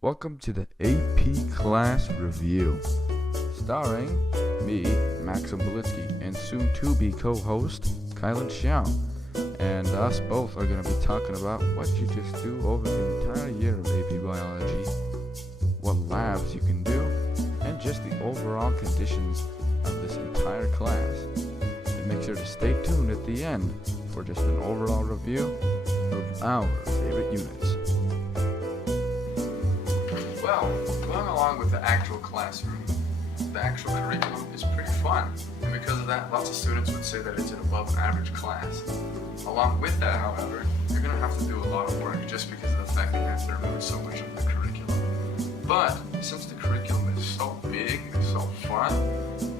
Welcome to the AP Class Review, starring me, Maxim Belitsky, and soon-to-be co-host, Kylan Xiao. And us both are going to be talking about what you just do over the entire year of AP Biology, what labs you can do, and just the overall conditions of this entire class. And make sure to stay tuned at the end for just an overall review of our favorite units. Well, going along with the actual classroom, the actual curriculum is pretty fun, and because of that, lots of students would say that it's an above average class. Along with that, however, you're going to have to do a lot of work just because of the fact that you have to remember so much of the curriculum. But since the curriculum is so big and so fun,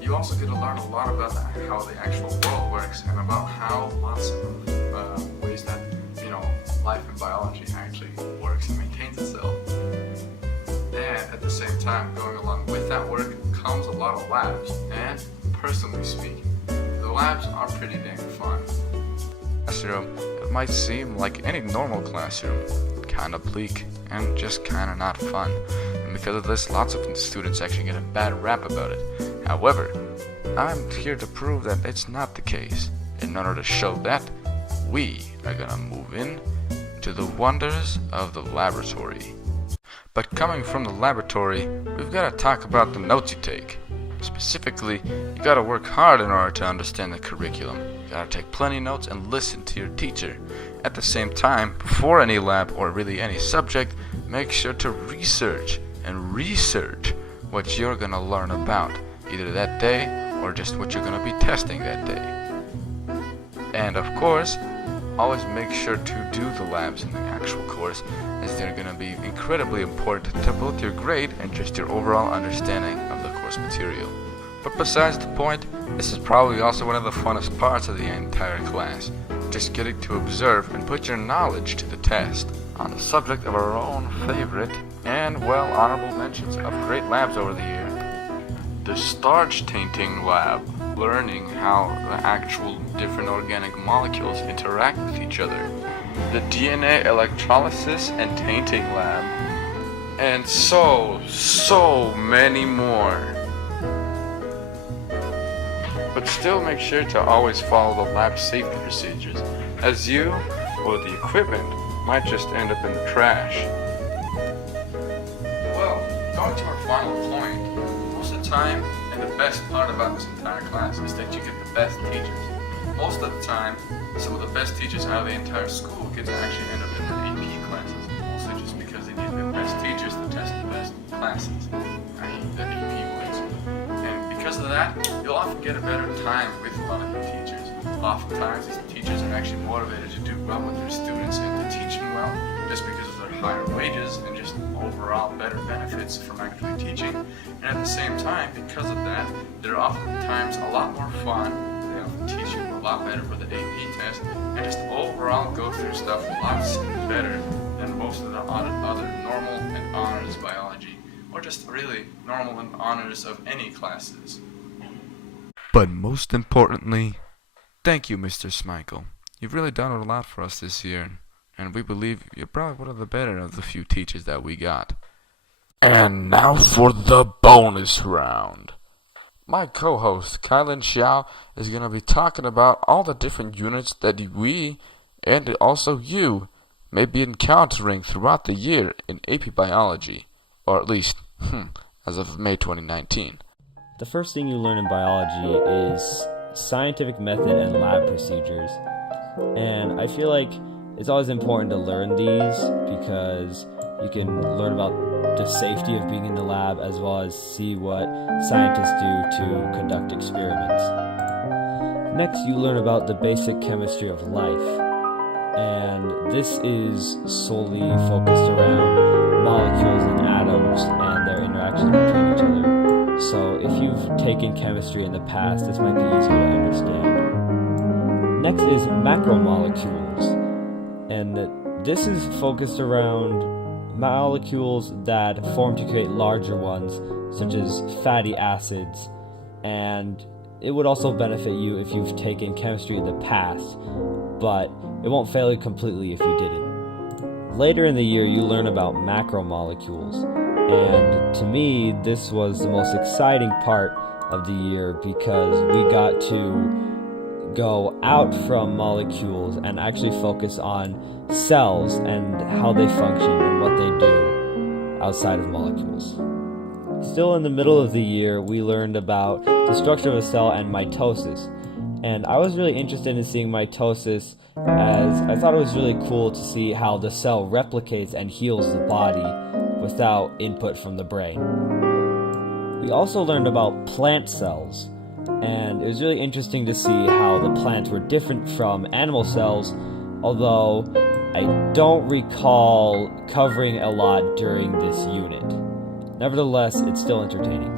you also get to learn a lot about how the actual world works and about how lots of ways that, life in biology actually works and maintains itself. And at the same time, going along with that work comes a lot of labs, and personally speaking, the labs are pretty dang fun. Classroom, it might seem like any normal classroom, kinda bleak and just kinda not fun, and because of this, lots of students actually get a bad rap about it. However, I'm here to prove that it's not the case. In order to show that, we are gonna move in to the wonders of the laboratory. But coming from the laboratory, we've got to talk about the notes you take. Specifically, you got to work hard in order to understand the curriculum. You got to take plenty notes and listen to your teacher. At the same time, before any lab or really any subject, make sure to research what you're going to learn about, either that day or just what you're going to be testing that day. And of course, always make sure to do the labs in the actual course, as they're going to be incredibly important to both your grade and just your overall understanding of the course material. But besides the point, this is probably also one of the funnest parts of the entire class, just getting to observe and put your knowledge to the test. On the subject of our own favorite and honorable mentions of great labs over the year, the starch tainting lab, learning how the actual different organic molecules interact with each other, the DNA electrolysis and tainting lab, and so many more. But still make sure to always follow the lab safety procedures, as you or the equipment might just end up in the trash. Well, going to our final point, most of the time, and the best part about this entire class is that you get the best teachers. Most of the time, some of the best teachers out of the entire school get to actually end up in the AP classes, mostly just because they need the best teachers to test the best classes, i.e. the AP ones. And because of that, you'll often get a better time with a lot of your teachers. Oftentimes, these teachers are actually motivated to do well with their students and to teach them well, just because of their higher wages and just overall better benefits from actually teaching. And at the same time, because of that, they're oftentimes a lot more fun. They often teach you a lot better for the AP test, and just overall go through stuff lots better than most of the other normal and honors biology, or just really normal and honors of any classes. But most importantly, thank you, Mr. Smikle. You've really done a lot for us this year, and we believe you're probably one of the better of the few teachers that we got. And now for the bonus round. My co-host, Kylan Xiao, is going to be talking about all the different units that we, and also you, may be encountering throughout the year in AP Biology, or at least, as of May 2019. The first thing you learn in biology is scientific method and lab procedures. And I feel like it's always important to learn these because you can learn about the safety of being in the lab as well as see what scientists do to conduct experiments. Next, you learn about the basic chemistry of life. And this is solely focused around molecules and atoms and their interactions between each other. So if you've taken chemistry in the past, this might be easier to understand. Next is macromolecules, and this is focused around molecules that form to create larger ones, such as fatty acids, and it would also benefit you if you've taken chemistry in the past, but it won't fail you completely if you didn't. Later in the year, you learn about macromolecules, and to me, this was the most exciting part of the year because we got to go out from molecules and actually focus on cells and how they function and what they do outside of molecules. Still in the middle of the year, we learned about the structure of a cell and mitosis. And I was really interested in seeing mitosis as I thought it was really cool to see how the cell replicates and heals the body without input from the brain. We also learned about plant cells, and it was really interesting to see how the plants were different from animal cells, although I don't recall covering a lot during this unit. Nevertheless, it's still entertaining.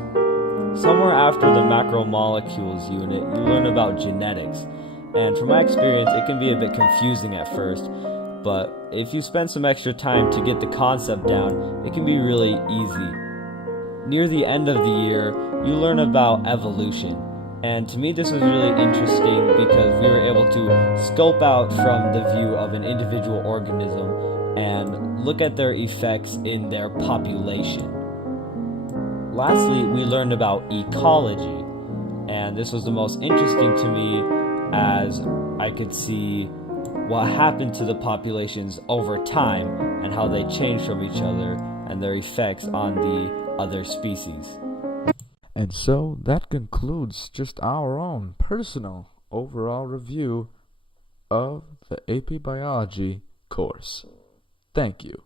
Somewhere after the macromolecules unit, you learn about genetics, and from my experience, it can be a bit confusing at first, but if you spend some extra time to get the concept down, it can be really easy. Near the end of the year, you learn about evolution, and to me this was really interesting because we were able to scope out from the view of an individual organism and look at their effects in their population. Lastly, we learned about ecology, and this was the most interesting to me as I could see what happened to the populations over time and how they changed from each other and their effects on the other species. And so that concludes just our own personal overall review of the AP Biology course. Thank you.